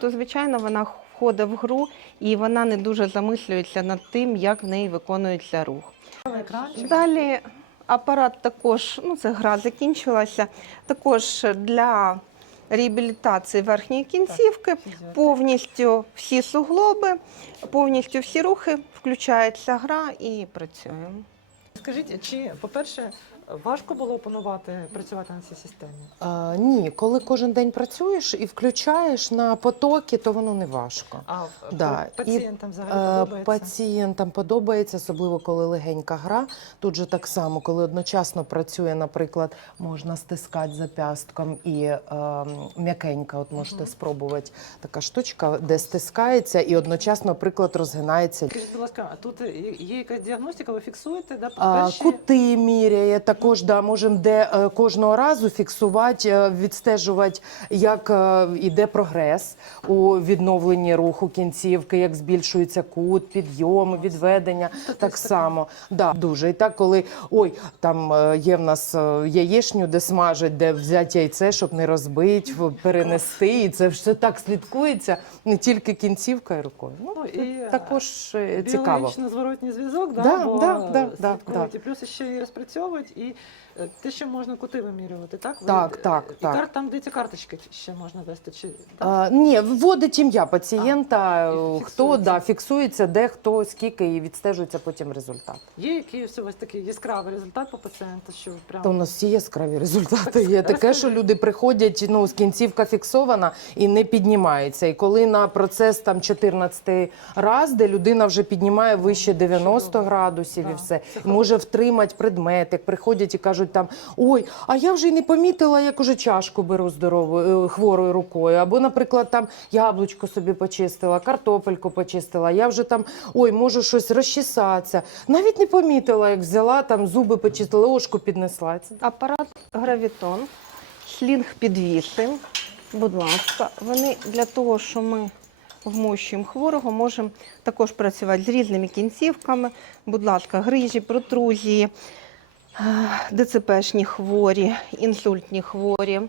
то звичайно вона входить в гру і вона не дуже замислюється над тим, як в неї виконується рух. Далі апарат також, ну це гра закінчилася, також для реабілітації верхньої кінцівки. Повністю всі суглоби, повністю всі рухи, включається гра і працюємо. Скажіть, чи, по-перше, важко було опанувати працювати на цій системі? А, ні, коли кожен день працюєш і включаєш на потоки, то воно не важко. А Да, пацієнтам взагалі Е, подобається? Пацієнтам подобається, особливо коли легенька гра. Тут же так само, коли одночасно працює, наприклад, можна стискати запястком і е, м'якенька. От можете Мгм. спробувати така штучка, де стискається і одночасно, наприклад, розгинається. Скажіть, будь ласка, а тут є- є якась діагностика, ви фіксуєте, да? А, перші- Кути міряє також, да, можемо де е, кожного разу фіксувати, е, відстежувати, як е, іде прогрес у відновленні руху кінцівки, як збільшується кут, підйоми, відведення. Так само, да, дуже. І так, коли ой, там є в нас яєчню, де смажать, де взяти яйце, щоб не розбити, перенести. І це все так слідкується, не тільки кінцівка і рукою. Ну, Ну, і, також цікаво. Біологічно зворотній зв'язок, да, Да, бо да, да, да, слідкують, і плюс ще і розпрацьовують, і е, те, що можна кути вимірювати, так? Ви- Так, так, і так. Кар, там, де ці карточки ще можна вести, чи так? А, ні, вводить ім'я пацієнта, А, і хто фіксується. да, фіксується, де хто, скільки, і відстежується потім результат. Є якийсь ось такий яскравий результат по пацієнту, що прям... То у нас всі яскраві результати. Є таке, що люди приходять, ну, з кінцівка фіксована і не піднімається. І коли на процес там 14 раз, де людина вже піднімає вище 90 Чудово. градусів Да, і все, може втримати предмет, як приходять і кажуть там ой, а я вже й не помітила, як уже чашку беру здоровою е, хворою рукою. Або, наприклад, там яблучко собі почистила, картопельку почистила. Я вже там ой, можу щось розчесатися. Навіть не помітила, як взяла там зуби почистила, ложку піднесла. Апарат гравітон, слінг підвіси. Будь ласка, вони для того, що ми вмощуємо хворого, можемо також працювати з різними кінцівками. Будь ласка, грижі, протрузії, е, ДЦПшні хворі, інсультні хворі.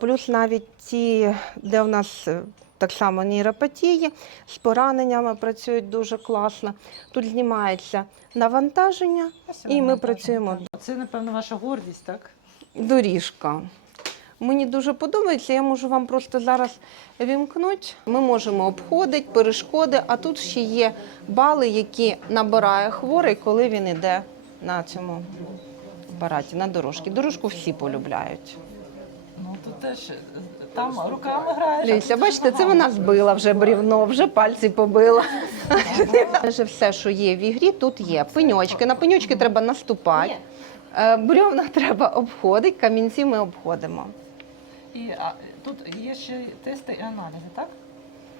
Плюс навіть ті, де в нас е, так само нейропатії, з пораненнями працюють дуже класно. Тут знімається навантаження. І ми працюємо. Це, напевно, ваша гордість, так? Доріжка. Мені дуже подобається. Я можу вам просто зараз вімкнути. Ми можемо обходити перешкоди, а тут ще є бали, які набирає хворий, коли він йде на цьому апараті, на дорожці. Дорожку всі полюбляють. Ну, тут теж е, там руками граєш. тут бачите, це вона збила вже брівно, вже пальці побила. Вже все, що є в ігрі, тут є. Пеньочки. На пеньочки треба наступати. Е, Бревна треба обходити, камінці ми обходимо. І а, тут є ще тести і аналізи, так?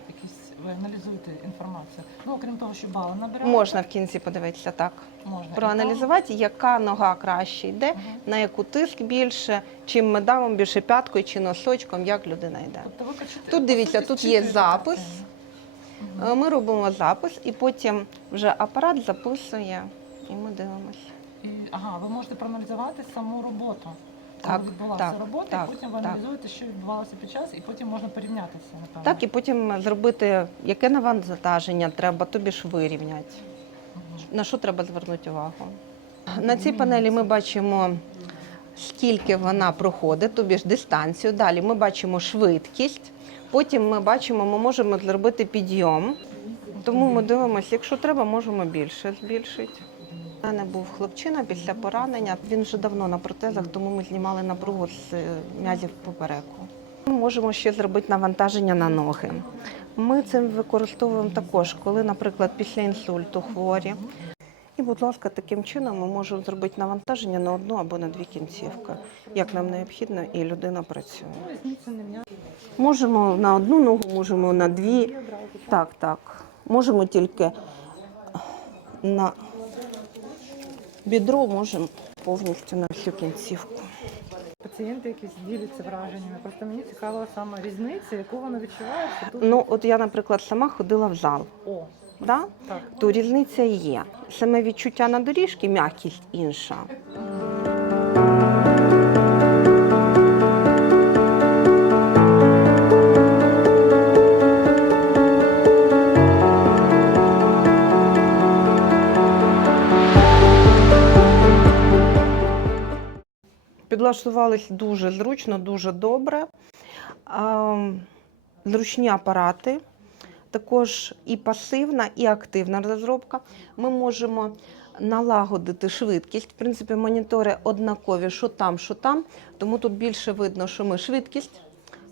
Якісь ви аналізуєте інформацію. Ну, окрім того, що бали набираєте. Можна в кінці подивитися так. можна. Проаналізувати, яка нога краще йде, Мгм. на яку тиск більше, чим ми давимо більше п'яткою чи носочком, як людина йде. Тобто ви хочете- Тут дивіться, тут є запис. Е, Ми робимо запис, і потім вже апарат записує, і ми дивимося. І, ага, ви можете проаналізувати саму роботу. Так, відбулася так, робота, так, і потім ви так. аналізуєте, що відбувалося під час, і потім можна порівняти це, напевно. Так, і потім зробити, яке навантаження треба, тобі ж вирівняти. На що треба звернути увагу? На цій панелі ми бачимо, скільки вона проходить, тобі ж дистанцію. Далі ми бачимо швидкість. Потім ми бачимо, ми можемо зробити підйом. Тому ми дивимося, якщо треба, можемо більше збільшити. У мене був хлопчина після поранення. Він вже давно на протезах, тому ми знімали напругу з е, м'язів попереку. Ми можемо ще зробити навантаження на ноги. Ми цим використовуємо також, коли, наприклад, після інсульту хворі. І, будь ласка, таким чином ми можемо зробити навантаження на одну або на дві кінцівки, як нам необхідно, і людина працює. Можемо на одну ногу, можемо на дві. Так, так. Можемо тільки на бідро, можемо повністю на всю кінцівку. Пацієнти якісь діляться враженнями. Просто мені цікава саме різниця, яку вони відчувають. Тут... Ну, от я, наприклад, сама ходила в зал. О, Да? так. То різниця є. Саме відчуття на доріжці, м'якість інша. Підлаштувались дуже зручно, дуже добре. Зручні апарати, також і пасивна, і активна розробка. Ми можемо налагодити швидкість. В принципі, монітори однакові, що там, що там. Тому тут більше видно, що ми швидкість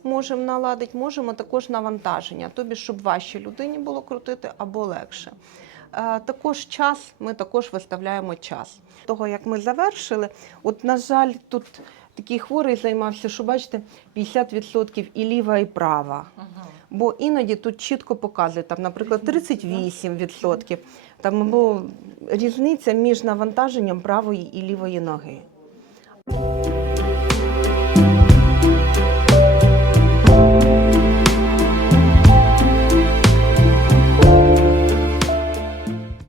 можемо наладити, можемо також навантаження, тобі, щоб важче людині було крутити або легше. Е, Також час, ми також виставляємо час. Того, як ми завершили, от, на жаль, тут такий хворий займався, що бачите, 50% і ліва, і права. Бо іноді тут чітко показує, там, наприклад, 38%. Там або різниця між навантаженням правої і лівої ноги.